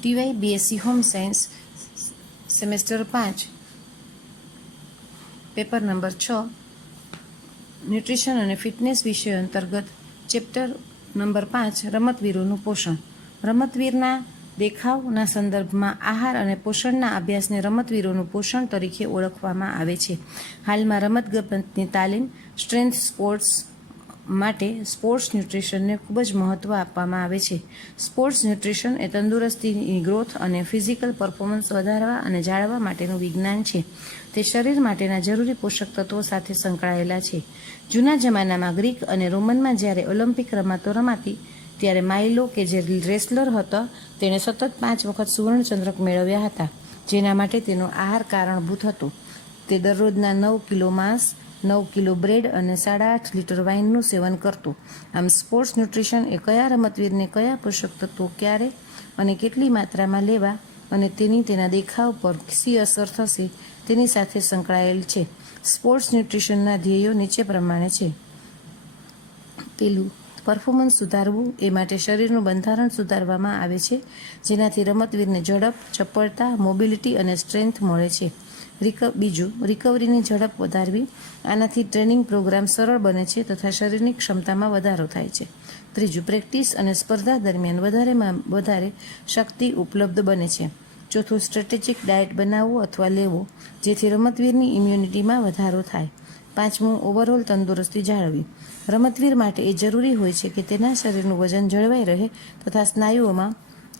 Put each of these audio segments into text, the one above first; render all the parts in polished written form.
ટીવાય B.Sc home science semester 5 paper number 6 nutrition અને fitness વિષય અંતર્ગત ચેપ્ટર નંબર 5 રમતવીરોનું પોષણ. રમતવીરના દેખાવના સંદર્ભમાં આહાર અને પોષણના અભ્યાસને રમતવીરોનું પોષણ તરીકે ઓળખવામાં આવે છે. હાલમાં રમતગમતની તાલીમ સ્ટ્રેન્થ સ્પોર્ટ્સ માટે સ્પોર્ટ્સ ન્યુટ્રિશનને ખૂબ જ મહત્ત્વ આપવામાં આવે છે. સ્પોર્ટ્સ ન્યુટ્રિશન એ તંદુરસ્તીની ગ્રોથ અને ફિઝિકલ પરફોર્મન્સ વધારવા અને જાળવવા માટેનું વિજ્ઞાન છે. તે શરીર માટેના જરૂરી પોષક તત્વો સાથે સંકળાયેલા છે. જૂના જમાનામાં ગ્રીક અને રોમનમાં જ્યારે ઓલિમ્પિક રમતો રમાતી ત્યારે માઇલો કે જે રેસલર હતો તેણે સતત 5 વખત સુવર્ણચંદ્રક મેળવ્યા હતા, જેના માટે તેનો આહાર કારણભૂત હતો. તે દરરોજના 9 કિલો માંસ, 9 કિલો બ્રેડ અને 8.5 લીટર વાઇનનું સેવન કરતો. આમ સ્પોર્ટ્સ ન્યુટ્રિશન એ કયા રમતવીરને કયા પોષક તત્વો ક્યારે અને કેટલી માત્રામાં લેવા અને તેના દેખાવ પર શી અસર થશે તેની સાથે સંકળાયેલ છે. સ્પોર્ટ્સ ન્યુટ્રિશનના ધ્યેયો નીચે પ્રમાણે છે. પહેલું, પરફોર્મન્સ સુધારવું. એ માટે શરીરનું બંધારણ સુધારવામાં આવે છે, જેનાથી રમતવીરને ઝડપ, ચપળતા, મોબિલિટી અને સ્ટ્રેન્થ મળે છે. બીજું, રિકવરીની ઝડપ વધારવી. આનાથી ટ્રેનિંગ પ્રોગ્રામ સરળ બને છે તથા શરીરની ક્ષમતામાં વધારો થાય છે. ત્રીજું, પ્રેક્ટિસ અને સ્પર્ધા દરમિયાન વધારેમાં વધારે શક્તિ ઉપલબ્ધ બને છે. ચોથું, સ્ટ્રેટેજિક ડાયટ બનાવવો અથવા લેવો, જેથી રમતવીરની ઇમ્યુનિટીમાં વધારો થાય. પાંચમું, ઓવરઓલ તંદુરસ્તી જાળવવી. રમતવીર માટે એ જરૂરી હોય છે કે તેના શરીરનું વજન જળવાઈ રહે તથા સ્નાયુઓમાં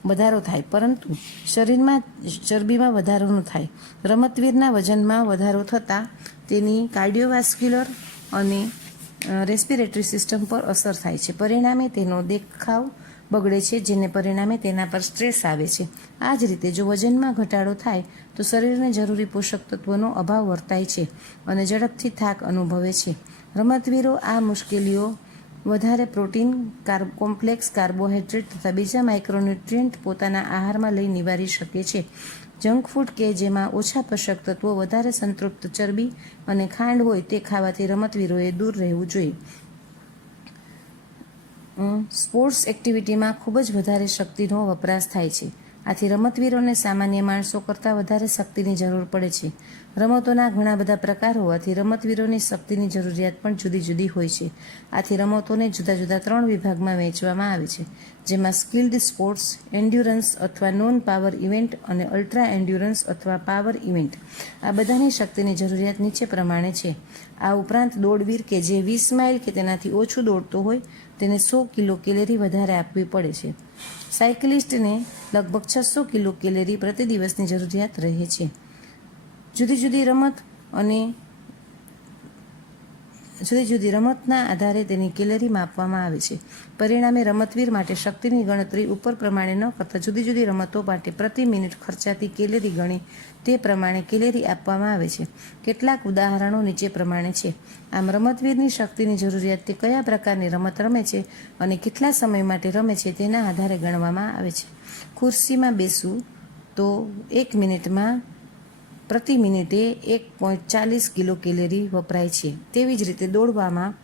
વધારો થાય, પરંતુ શરીરમાં ચરબીમાં વધારો ન થાય. રમતવીરના વજનમાં વધારો થતાં તેની કાર્ડિયોવાસ્ક્યુલર અને રેસ્પિરેટરી સિસ્ટમ પર અસર થાય છે. પરિણામે તેનો દેખાવ બગડે છે, જેને પરિણામે તેના પર સ્ટ્રેસ આવે છે. આ જ રીતે જો વજનમાં ઘટાડો થાય તો શરીરને જરૂરી પોષક તત્વોનો અભાવ વર્તાય છે અને ઝડપથી થાક અનુભવે છે. રમતવીરો આ મુશ્કેલીઓ વધારે પ્રોટીન, કોમ્પ્લેક્સ કાર્બોહાઈડ્રેટ તથા બીજા માઇક્રોન્યુટ્રિયન્ટ પોતાના આહારમાં લઈ નિવારી શકે છે. જંક ફૂડ કે જેમાં ઓછા પોષક તત્વો, વધારે સંતૃપ્ત ચરબી અને ખાંડ હોય તે ખાવાથી રમતવીરોએ દૂર રહેવું જોઈએ. સ્પોર્ટ્સ એક્ટિવિટીમાં ખૂબ જ વધારે શક્તિનો વપરાશ થાય છે. આથી રમતવીરોને સામાન્ય માણસો કરતાં વધારે શક્તિની જરૂર પડે છે. રમતોના ઘણા બધા પ્રકાર હોવાથી રમતવીરોની શક્તિની જરૂરિયાત પણ જુદી જુદી હોય છે. આથી રમતોને જુદા જુદા 3 વિભાગમાં વહેંચવામાં આવે છે, જેમાં સ્કિલ્ડ સ્પોર્ટ્સ, એન્ડ્યુરન્સ અથવા નોન પાવર ઇવેન્ટ અને અલ્ટ્રા એન્ડ્યુરન્સ અથવા પાવર ઇવેન્ટ. આ બધાની શક્તિની જરૂરિયાત નીચે પ્રમાણે છે. આ ઉપરાંત દોડવીર કે જે 20 માઇલ કે તેનાથી ઓછું દોડતો હોય તેને 100 કિલો કેલરી વધારે આપવી પડે છે. સાયકલિસ્ટને લગભગ 600 કિલો કેલરી પ્રતિ દિવસની જરૂરિયાત રહે છે. જુદી જુદી રમતના આધારે તેની કેલરી માપવામાં આવે છે. પરિણામે રમતવીર માટે શક્તિની ગણતરી ઉપર પ્રમાણે ન કરતાં જુદી જુદી રમતો માટે પ્રતિ મિનિટ ખર્ચાતી કેલરી ગણી તે પ્રમાણે કેલરી આપવામાં આવે છે. કેટલાક ઉદાહરણો નીચે પ્રમાણે છે. આમ રમતવીરની શક્તિની જરૂરિયાત તે કયા પ્રકારની રમત રમે છે અને કેટલા સમય માટે રમે છે તેના આધારે ગણવામાં આવે છે. ખુરશીમાં બેસવું તો 1 મિનિટમાં પ્રતિ મિનિટે 1.40 કિલો કેલરી વપરાય છે. તેવી જ રીતે દોડવામાં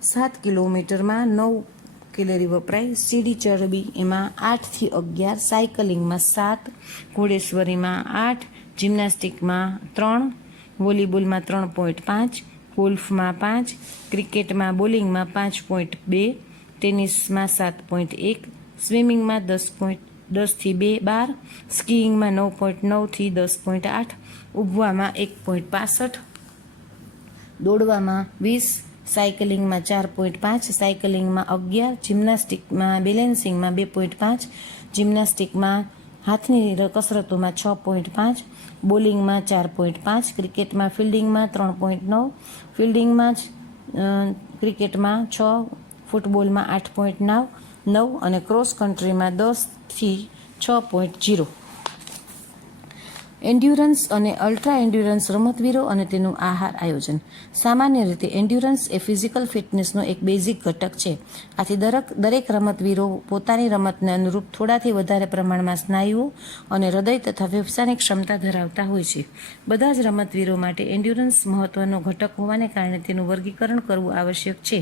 7 કિલોમીટરમાં 9 કેલરી વપરાય. સીડી ચડવી એમાં 8 થી 11, સાયકલિંગમાં 7, ઘોડેસવારીમાં 8, જિમ્નાસ્ટિકમાં 3, વોલીબોલમાં 3.5, ગોલ્ફમાં 5, ક્રિકેટમાં બોલિંગમાં 5.2, ટેનિસમાં 7.1, સ્વિમિંગમાં 10 થી 12, સ્કીઇંગમાં 9.9 થી 10.8, ઊભવામાં 1.65, દોડવામાં 20, સાયકલિંગમાં 4.5, સાયકલિંગમાં 11, જિમ્નાસ્ટિકમાં બેલેન્સિંગમાં 2.5, જિમ્નાસ્ટિકમાં હાથની કસરતોમાં 6.5, બોલિંગમાં 4.5, ક્રિકેટમાં ફિલ્ડિંગમાં 3.9, ફિલ્ડિંગમાં ક્રિકેટમાં 6, ફૂટબોલમાં 8.9 અને ક્રોસ કન્ટ્રીમાં 10 થી 6.0. એન્ડ્યુરન્સ અને અલ્ટ્રા એન્ડ્યુરન્સ રમતવીરો અને તેનું આહાર આયોજન. સામાન્ય રીતે એન્ડ્યુરન્સ એ ફિઝિકલ ફિટનેસનો એક બેઝિક ઘટક છે. આથી દરેક રમતવીરો પોતાની રમતને અનુરૂપ થોડાથી વધારે પ્રમાણમાં સ્નાયુઓ અને હૃદય તથા ફેફસાની ક્ષમતા ધરાવતા હોય છે. બધા જ રમતવીરો માટે એન્ડ્યુરન્સ મહત્વનો ઘટક હોવાને કારણે તેનું વર્ગીકરણ કરવું આવશ્યક છે.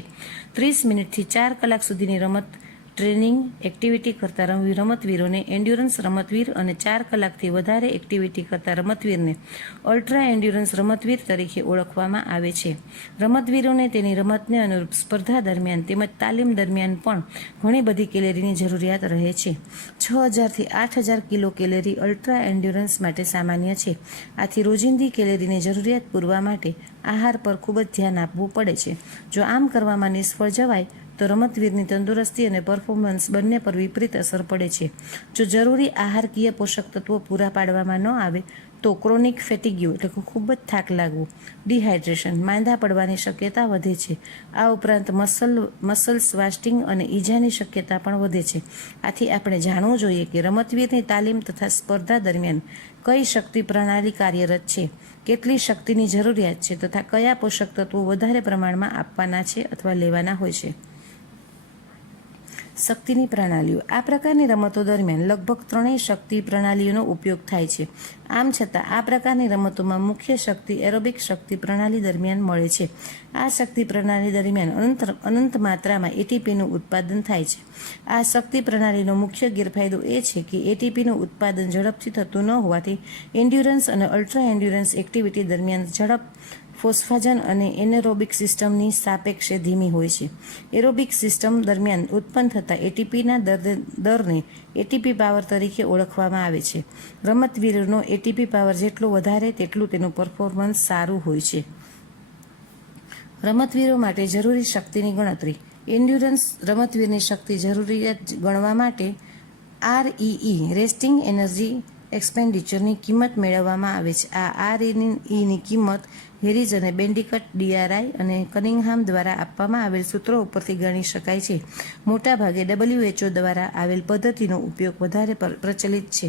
30 મિનિટથી 4 કલાક સુધીની રમત ટ્રેનિંગ એક્ટિવિટી કરતા રમતવીરોને એન્ડ્યુરન્સ રમતવીર અને 4 કલાકથી વધારે એક્ટિવિટી કરતા રમતવીરને અલ્ટ્રા એન્ડ્યુરન્સ રમતવીર તરીકે ઓળખવામાં આવે છે. રમતવીરોને તેની રમતને અનુરૂપ સ્પર્ધા દરમિયાન તેમજ તાલીમ દરમિયાન પણ ઘણી બધી કેલરીની જરૂરિયાત રહે છે. 6000થી 8000 કિલો કેલરી અલ્ટ્રા એન્ડ્યુરન્સ માટે સામાન્ય છે. આથી રોજિંદી કેલરીની જરૂરિયાત પૂરવા માટે આહાર પર ખૂબ જ ધ્યાન આપવું પડે છે. જો આમ કરવામાં નિષ્ફળ જવાય તો રમતવીરની તંદુરસ્તી અને પરફોર્મન્સ બંને પર વિપરીત અસર પડે છે. જો જરૂરી આહારકીય પોષક તત્વો પૂરા પાડવામાં ન આવે તો ક્રોનિક ફેટિગ્યુ એટલે કે ખૂબ જ થાક લાગવો, ડિહાઇડ્રેશન, માંદા પડવાની શક્યતા વધે છે. આ ઉપરાંત મસલ્સ વાસ્ટિંગ અને ઈજાની શક્યતા પણ વધે છે. આથી આપણે જાણવું જોઈએ કે રમતવીરની તાલીમ તથા સ્પર્ધા દરમિયાન કઈ શક્તિ પ્રણાલી કાર્યરત છે, કેટલી શક્તિની જરૂરિયાત છે તથા કયા પોષક તત્વો વધારે પ્રમાણમાં આપવાના છે અથવા લેવાના હોય છે. શક્તિની પ્રણાલીઓ. આ પ્રકારની રમતો દરમિયાન લગભગ 3 શક્તિ પ્રણાલીઓનો ઉપયોગ થાય છે. આમ છતાં આ પ્રકારની રમતોમાં મુખ્ય શક્તિ એરોબિક શક્તિ પ્રણાલી દરમિયાન મળે છે. આ શક્તિ પ્રણાલી દરમિયાન અનંત માત્રામાં એટીપીનું ઉત્પાદન થાય છે. આ શક્તિ પ્રણાલીનો મુખ્ય ગેરફાયદો એ છે કે એટીપીનું ઉત્પાદન ઝડપથી થતું ન હોવાથી એન્ડ્યુરન્સ અને અલ્ટ્રા એન્ડ્યુરન્સ એક્ટિવિટી દરમિયાન ઝડપ ફોસ્ફાજન અને એનેરોબિક સિસ્ટમની સાપેક્ષે ધીમી હોય છે. એરોબિક સિસ્ટમ દરમિયાન ઉત્પન્ન થતા એટીપીના દરને એટીપી પાવર તરીકે ઓળખવામાં આવે છે. રમતવીરનો એટીપી પાવર જેટલો વધારે તેટલું તેનું પરફોર્મન્સ સારું હોય છે. રમતવીરો માટે જરૂરી શક્તિની ગણતરી. એન્ડ્યુરન્સ રમતવીરની શક્તિ જરૂરિયાત ગણવા માટે REE રેસ્ટિંગ એનર્જી એક્સપેન્ડિચરની કિંમત મેળવવામાં આવે છે. આ REEની કિંમત હેરીઝ અને બેન્ડિકટ DRI અને કનિંગહામ દ્વારા આપવામાં આવેલ સૂત્રો ઉપરથી ગણી શકાય છે. મોટાભાગે WHO દ્વારા આવેલ પદ્ધતિનો ઉપયોગ વધારે પ્રચલિત છે.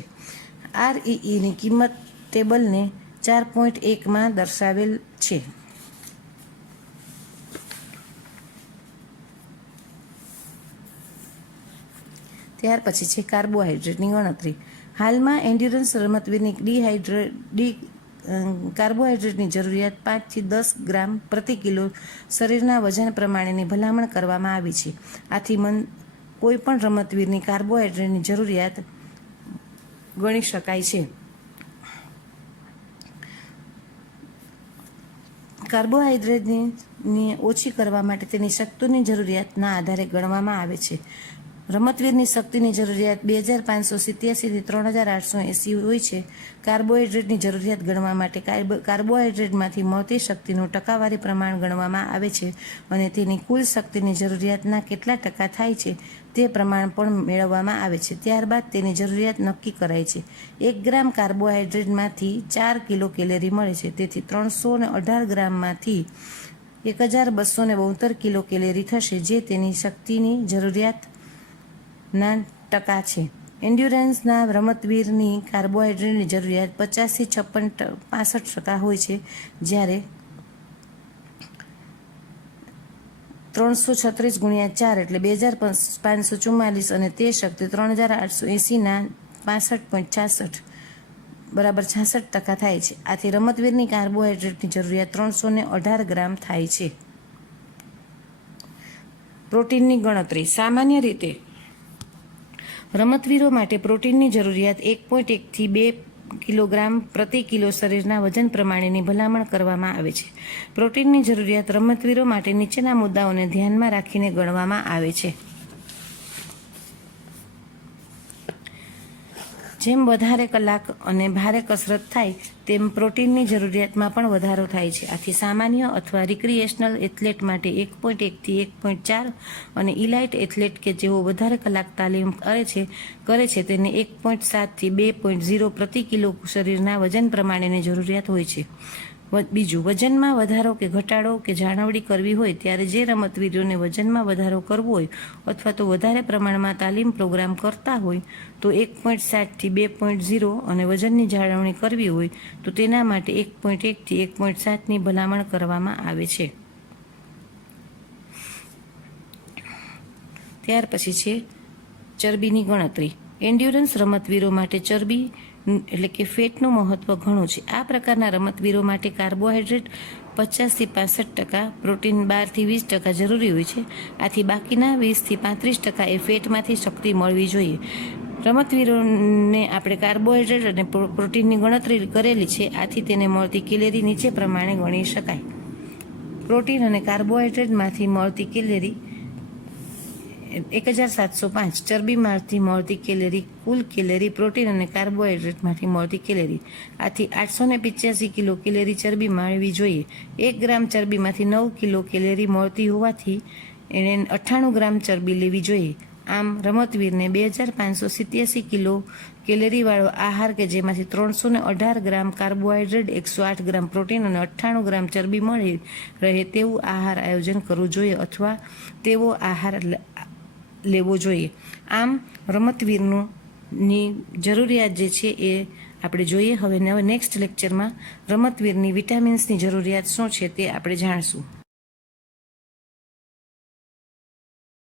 REEની કિંમત ટેબલને 4.1માં દર્શાવેલ છે. ત્યાર પછી છે કાર્બોહાઈડ્રેટની ગણતરી. હાલમાં એન્ડ્યુરન્સ રમતવીરની કાર્બોહાઈડ્રેટની જરૂરિયાત 5 થી 10 ગ્રામ પ્રતિ કિલો શરીરના વજન પ્રમાણેની ભલામણ કરવામાં આવી છે. આથી કોઈ પણ રમતવીરની કાર્બોહાઈડ્રેટની જરૂરિયાત ગણી શકાય છે. કાર્બોહાઈડ્રેટની ઓછી કરવા માટે તેની શક્તિની જરૂરિયાતના આધારે ગણવામાં આવે છે. રમતવીરની શક્તિની જરૂરિયાત 2587 થી 3880 હોય છે. કાર્બોહાઈડ્રેટની જરૂરિયાત ગણવા માટે કાર્બોહાઈડ્રેટમાંથી મળતી શક્તિનું ટકાવારી પ્રમાણ ગણવામાં આવે છે અને તેની કુલ શક્તિની જરૂરિયાતના કેટલા ટકા થાય છે તે પ્રમાણ પણ મેળવવામાં આવે છે. ત્યારબાદ તેની જરૂરિયાત નક્કી કરાય છે. 1 ગ્રામ કાર્બોહાઈડ્રેટમાંથી 4 કિલો કેલરી મળે છે. તેથી 318 ગ્રામમાંથી 1272 કિલો કેલરી થશે, જે તેની શક્તિની જરૂરિયાતના ટકા છે. એન્ડ્યુરન્સના રમતવીરની કાર્બોહાઈડ્રેટની જરૂરિયાત 50 થી 65% હોય છે, જ્યારે 336 ગુણ્યા 4 એટલે 2544 અને તે શક્તિ 3880ના 65.66 બરાબર 66% થાય છે. આથી રમતવીરની કાર્બોહાઈડ્રેટની જરૂરિયાત 318 ગ્રામ થાય છે. પ્રોટીનની ગણતરી. સામાન્ય રીતે રમતવીરો માટે પ્રોટીનની જરૂરિયાત 1.1 થી 2 કિલોગ્રામ પ્રતિ કિલો શરીરના વજન પ્રમાણેની ભલામણ કરવામાં આવે છે. પ્રોટીનની જરૂરિયાત રમતવીરો માટે નીચેના મુદ્દાઓને ધ્યાનમાં રાખીને ગણવામાં આવે છે. જેમ વધારે કલાક અને ભારે કસરત થાય તેમ પ્રોટીનની જરૂરિયાતમાં પણ વધારો થાય છે. આથી સામાન્ય અથવા રિક્રિએશનલ એથ્લેટ માટે 1.1 થી 1.4 અને ઇલાઇટ એથ્લેટ કે જેઓ વધારે કલાક તાલીમ કરે છે તેને 1.7 થી 2.0 પ્રતિ કિલો શરીરના વજન પ્રમાણેની જરૂરિયાત હોય છે. બીજું, વજનમાં વધારો કે ઘટાડો કે જાળવણી કરવી હોય ત્યારે જે રમતવીરોને વજનમાં વધારો કરવો હોય અથવા તો વધારે પ્રમાણમાં તાલીમ પ્રોગ્રામ કરતા હોય તો 1.7 થી 2.0 અને વજનની જાળવણી કરવી હોય તો તેના માટે 1.1 થી 1.7ની ભલામણ કરવામાં આવે છે. ત્યાર પછી છે ચરબીની ગણતરી. એન્ડ્યુરન્સ રમતવીરો માટે ચરબી એટલે કે ફેટનું મહત્વ ઘણું છે. આ પ્રકારના રમતવીરો માટે કાર્બોહાઈડ્રેટ 50થી 65% પ્રોટીન 12થી 20% જરૂરી હોય છે. આથી બાકીના 20થી 35% એ ફેટમાંથી શક્તિ મળવી જોઈએ. રમતવીરોને આપણે કાર્બોહાઈડ્રેટ અને પ્રોટીનની ગણતરી કરેલી છે, આથી તેને મળતી કેલેરી નીચે પ્રમાણે ગણી શકાય. પ્રોટીન અને કાર્બોહાઈડ્રેટમાંથી મળતી કેલેરી 1705, ચરબીમાંથી મળતી કેલેરી, કુલ કેલેરી પ્રોટીન અને કાર્બોહાઈડ્રેટમાંથી મળતી કેલેરી. આથી 885 કિલો કેલેરી ચરબી મળવી જોઈએ. 1 ગ્રામ ચરબીમાંથી 9 કિલો કેલેરી મળતી હોવાથી એને 98 ગ્રામ ચરબી લેવી જોઈએ. આમ રમતવીરને 2587 કિલો કેલેરીવાળો આહાર કે જેમાંથી 318 ગ્રામ કાર્બોહાઈડ્રેટ, 108 ગ્રામ પ્રોટીન અને 98 ગ્રામ ચરબી મળી રહે તેવું આહાર આયોજન કરવું જોઈએ અથવા તેવો આહાર લેવો જોઈએ. આમ રમતવીરની જરૂરિયાત જે છે એ આપણે જોઈએ. હવે નેક્સ્ટ લેક્ચરમાં રમતવીરની વિટામિન્સની જરૂરિયાત શું છે તે આપણે જાણશું.